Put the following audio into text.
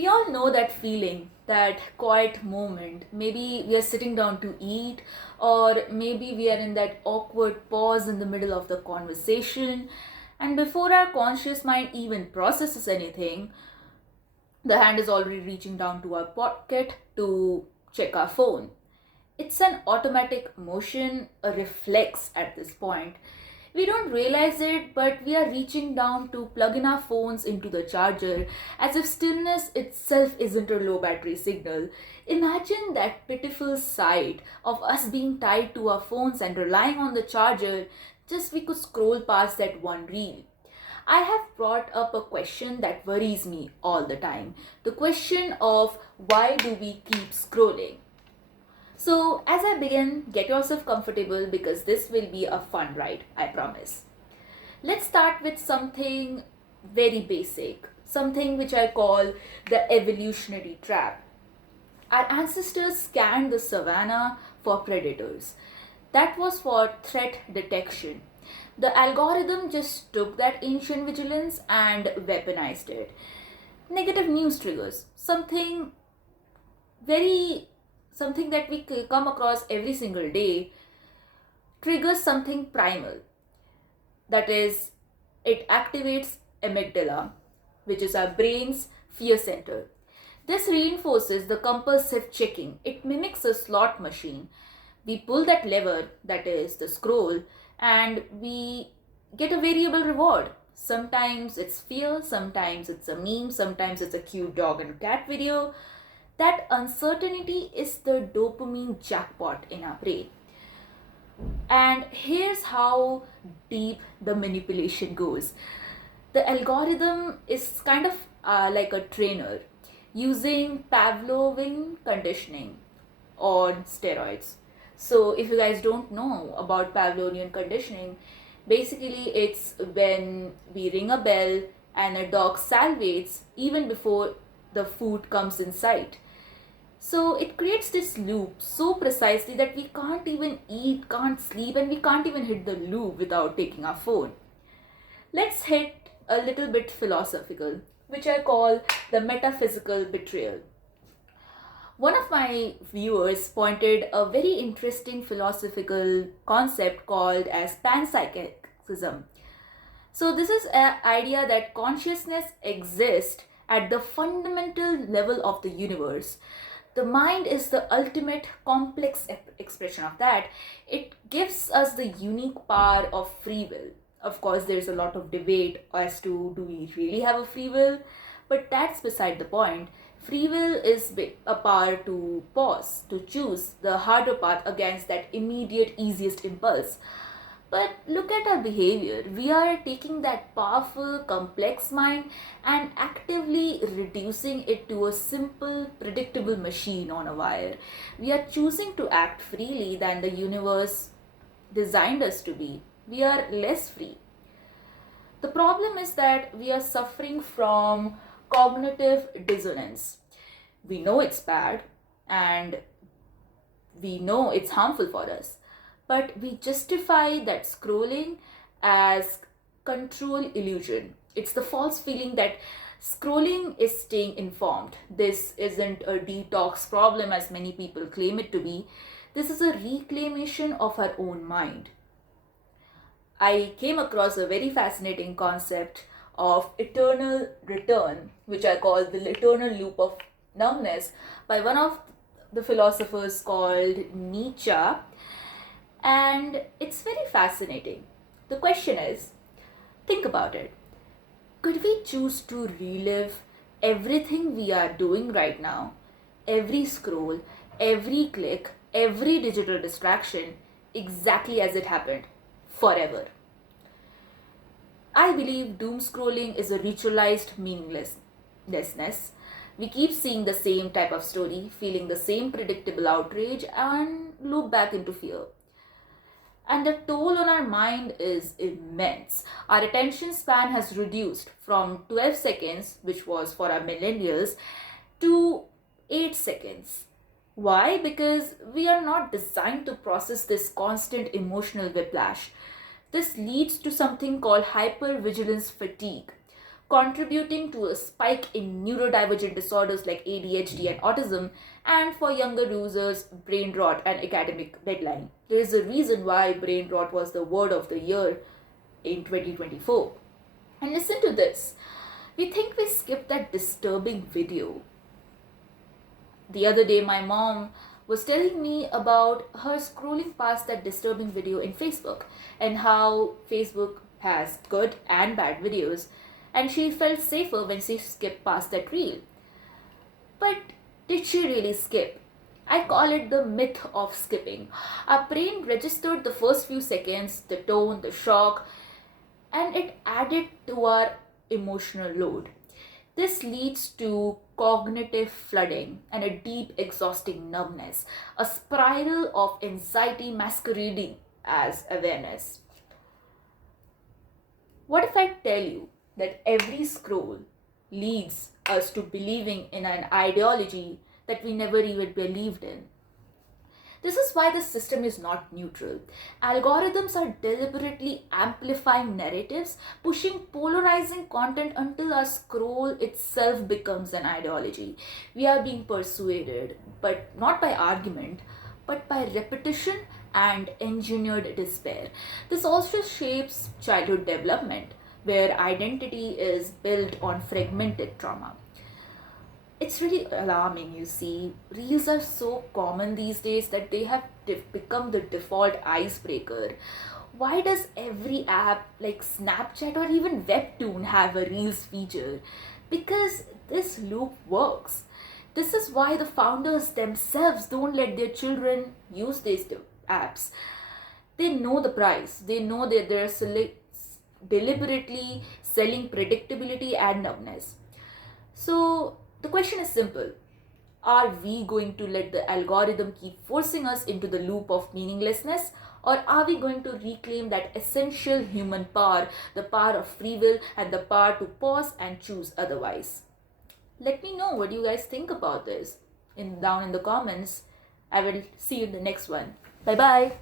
We all know that feeling, that quiet moment. Maybe we are sitting down to eat, or maybe we are in that awkward pause in the middle of the conversation, and before our conscious mind even processes anything, the hand is already reaching down to our pocket to check our phone. It's an automatic motion, a reflex at this point. We don't realize it, but we are reaching down to plug in our phones into the charger as if stillness itself isn't a low battery signal. Imagine that pitiful sight of us being tied to our phones and relying on the charger just we could scroll past that one reel. I have brought up a question that worries me all the time. The question of why do we keep scrolling? So, as I begin, get yourself comfortable because this will be a fun ride, I promise. Let's start with something very basic, something which I call the evolutionary trap. Our ancestors scanned the savannah for predators. That was for threat detection. The algorithm just took that ancient vigilance and weaponized it. Negative news triggers, very something that we come across every single day, triggers something primal. That is, it activates amygdala, which is our brain's fear center. This reinforces the compulsive checking. It mimics a slot machine. We pull that lever, that is the scroll, and we get a variable reward. Sometimes it's fear, sometimes it's a meme, sometimes it's a cute dog and cat video. That uncertainty is the dopamine jackpot in our brain. And here's how deep the manipulation goes. The algorithm is kind of like a trainer using Pavlovian conditioning on steroids. So, if you guys don't know about Pavlovian conditioning, basically it's when we ring a bell and a dog salivates even before the food comes in sight. So it creates this loop so precisely that we can't even eat, can't sleep, and we can't even hit the loop without taking our phone. Let's hit a little bit philosophical, which I call the metaphysical betrayal. One of my viewers pointed a very interesting philosophical concept called as panpsychism. So this is an idea that consciousness exists at the fundamental level of the universe. The mind is the ultimate complex expression of that. It gives us the unique power of free will. Of course, there's a lot of debate as to do we really have a free will, but that's beside the point. Free will is a power to pause, to choose the harder path against that immediate, easiest impulse. But look at our behavior. We are taking that powerful, complex mind and actively reducing it to a simple, predictable machine on a wire. We are choosing to act freely than the universe designed us to be. We are less free. The problem is that we are suffering from cognitive dissonance. We know it's bad and we know it's harmful for us, but we justify that scrolling as control illusion. It's the false feeling that scrolling is staying informed. This isn't a detox problem as many people claim it to be. This is a reclamation of our own mind. I came across a very fascinating concept of eternal return, which I call the eternal loop of numbness, by one of the philosophers called Nietzsche. And it's very fascinating. The question is, think about it. Could we choose to relive everything we are doing right now? Every scroll, every click, every digital distraction, exactly as it happened, forever. I believe doom scrolling is a ritualized meaninglessness. We keep seeing the same type of story, feeling the same predictable outrage, and loop back into fear. And the toll on our mind is immense. Our attention span has reduced from 12 seconds, which was for our millennials, to 8 seconds. Why? Because we are not designed to process this constant emotional whiplash. This leads to something called hypervigilance fatigue. contributing to a spike in neurodivergent disorders like ADHD and autism, and for younger users, brain rot and academic deadline. There is a reason why brain rot was the word of the year in 2024. And listen to this. We think we skipped that disturbing video. The other day, my mom was telling me about her scrolling past that disturbing video in Facebook and how Facebook has good and bad videos, and she felt safer when she skipped past that reel. But did she really skip? I call it the myth of skipping. Our brain registered the first few seconds, the tone, the shock, and it added to our emotional load. This leads to cognitive flooding and a deep, exhausting numbness, a spiral of anxiety masquerading as awareness. What if I tell you that every scroll leads us to believing in an ideology that we never even believed in? This is why the system is not neutral. Algorithms are deliberately amplifying narratives, pushing polarizing content until our scroll itself becomes an ideology. We are being persuaded, but not by argument, but by repetition and engineered despair. This also shapes childhood development, where identity is built on fragmented trauma. It's really alarming, you see. Reels are so common these days that they have become the default icebreaker. Why does every app like Snapchat or even Webtoon have a Reels feature? Because this loop works. This is why the founders themselves don't let their children use these apps. They know the price. They know that they're deliberately selling predictability and numbness. So the question is simple. Are we going to let the algorithm keep forcing us into the loop of meaninglessness? Or are we going to reclaim that essential human power, the power of free will and the power to pause and choose otherwise? Let me know what you guys think about this down in the comments. I will see you in the next one. Bye bye.